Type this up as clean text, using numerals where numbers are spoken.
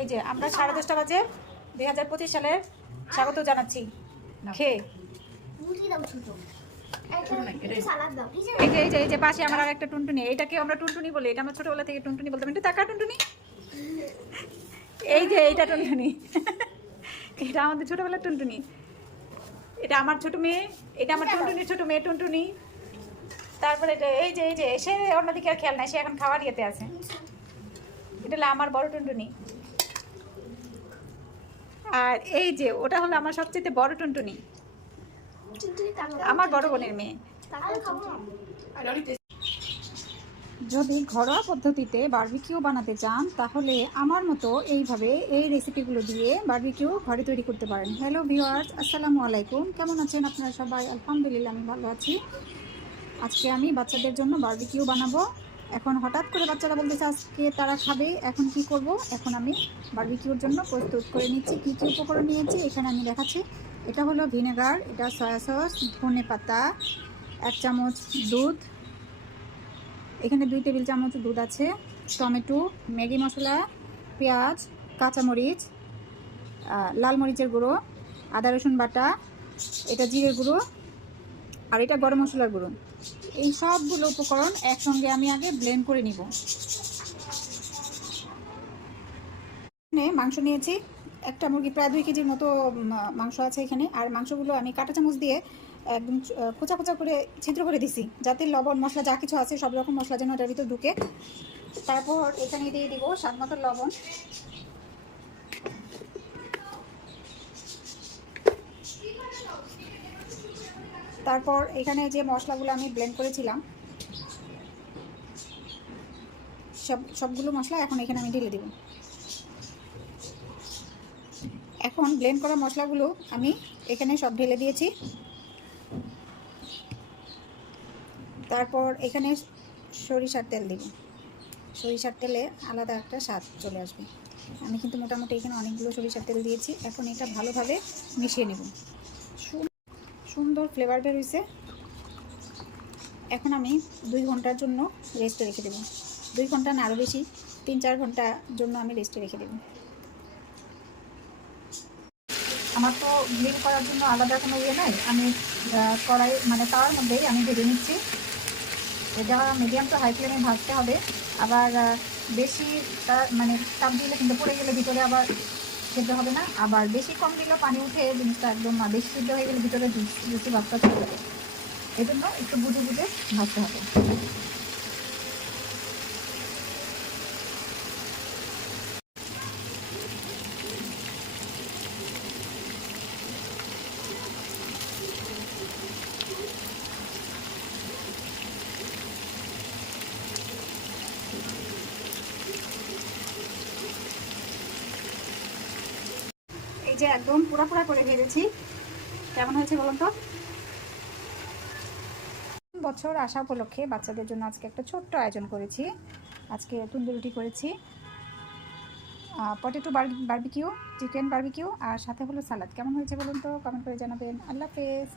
এই যে আমরা 10:30 বাজে 2025 সালের স্বাগত জানাচ্ছি খেয়ে। এই যে পাশে আমার আর একটা টুনটুনি, এইটাকে আমরা টুনটুনি বলি, এটা আমরা ছোটবেলা থেকে টুনটুনি বলতাম। একটু টাকা টুনটুনি, এই যে এইটা টুনটুনি, এটা আমাদের ছোটবেলার টুনটুনি। এটা আমার ছোট মেয়ে, এটা আমার টুনটুনির ছোট মেয়ে টুনটুনি। তারপরে এটা এই যে সে অন্যদিকে আর খেয়াল নাই, সে এখন খাওয়ার ইয়েতে আছে। এটা হলো আমার বড় টুনটুনি। আর এই যে ওটা হলো আমার সবচেয়ে বড় টুনটুনি, আমার বড় বোনের মেয়ে। যদি ঘরোয়া পদ্ধতিতে বারবিকিউ বানাতে চান তাহলে আমার মতো এইভাবে এই রেসিপিগুলো দিয়ে বারবিকিউ ঘরে তৈরি করতে পারেন। হ্যালো ভিউয়ার্স, আসসালামু আলাইকুম। কেমন আছেন আপনারা সবাই? আলহামদুলিল্লাহ আমি ভালো আছি। আজকে আমি বাচ্চাদের জন্য বারবিকিউ বানাবো। এখন হঠাৎ করে বাচ্চারা বলতেছে আজকে তারা খাবে, এখন কি করব? এখন আমি বারবিকিউর জন্য প্রস্তুত করে নিচ্ছি। কী কী উপকরণ নিয়েছি এখানে আমি দেখাচ্ছি। এটা হলো ভিনেগার, এটা সয়া সস, ধনে পাতা, 1 চামচ দুধ, এখানে 2 টেবিল চামচ দুধ আছে, টমেটো, ম্যাগি মশলা, পেঁয়াজ, কাঁচামরিচ, লাল মরিচের গুঁড়ো, আদা রসুন বাটা, এটা জিরের গুঁড়ো, আর এটা গরম মশলার গুঁড়ো। এই সবগুলো উপকরণ একসঙ্গে আমি আগে ব্লেন্ড করে নিব। মাংস নিয়েছি একটা মুরগি, প্রায় 2 কেজির মতো মাংস আছে এখানে। আর মাংসগুলো আমি কাঁটা চামচ দিয়ে একদম খোঁচা খোঁচা করে ছিদ্র করে দিছি, যাতে লবণ মশলা যা কিছু আছে সব রকম মশলা যেন এটার ভিতর ঢুকে। তারপর এখানে দিয়ে দিব স্বাদ মতো লবণ, তারপর এখানে যে মশলাগুলো আমি ব্লেন্ড করেছিলাম সবগুলো মশলা এখন এখানে আমি ঢেলে দেব। এখন ব্লেন্ড করা মশলাগুলো আমি এখানে সব ঢেলে দিয়েছি। তারপর এখানে সরিষার তেল দিব। সরিষার তেলে আলাদা একটা স্বাদ চলে আসবে। আমি কিন্তু মোটামুটি এখানে অনেকগুলো সরিষার তেল দিয়েছি। এখন এটা ভালোভাবে মিশিয়ে নেব। সুন্দর ফ্লেভার বের হয়েছে। এখন আমি 2 ঘন্টার জন্য রেস্টে রেখে দেব। 2 ঘন্টা না, আরও বেশি, 3-4 ঘন্টার জন্য আমি রেস্টে রেখে দেব। আমার তো গ্রিল করার জন্য আলাদা কোনো ইয়ে নাই, আমি কড়াই মানে তার মধ্যেই আমি ভেজে নিচ্ছি। এটা মিডিয়াম টু হাই ফ্লেমে ভাজতে হবে। আবার বেশি মানে তাপ দিলে কিন্তু পড়ে গেলে ভিতরে আবার সেদ্ধ হবে না, আবার বেশি কম দিলে পানি উঠে জিনিসটা একদম বেশি সিদ্ধ হয়ে গেলে ভিতরে বেশি ভাজটা চলে যাবে। এই জন্য একটু বুঝে বুঝে ভাজতে হবে। এই যে একদম পুরা করে ভেজেছি। কেমন হয়েছে বলুন তো? বছর আসা উপলক্ষে বাচ্চাদের জন্য আজকে একটা ছোট্ট আয়োজন করেছি। আজকে তন্দুরি রুটি করেছি, পটেটো বারবিকিউ, চিকেন বারবিকিউ, আর সাথে হলো সালাদ। কেমন হয়েছে বলুন তো? কমেন্ট করে জানাবেন। আল্লাহ হাফেজ।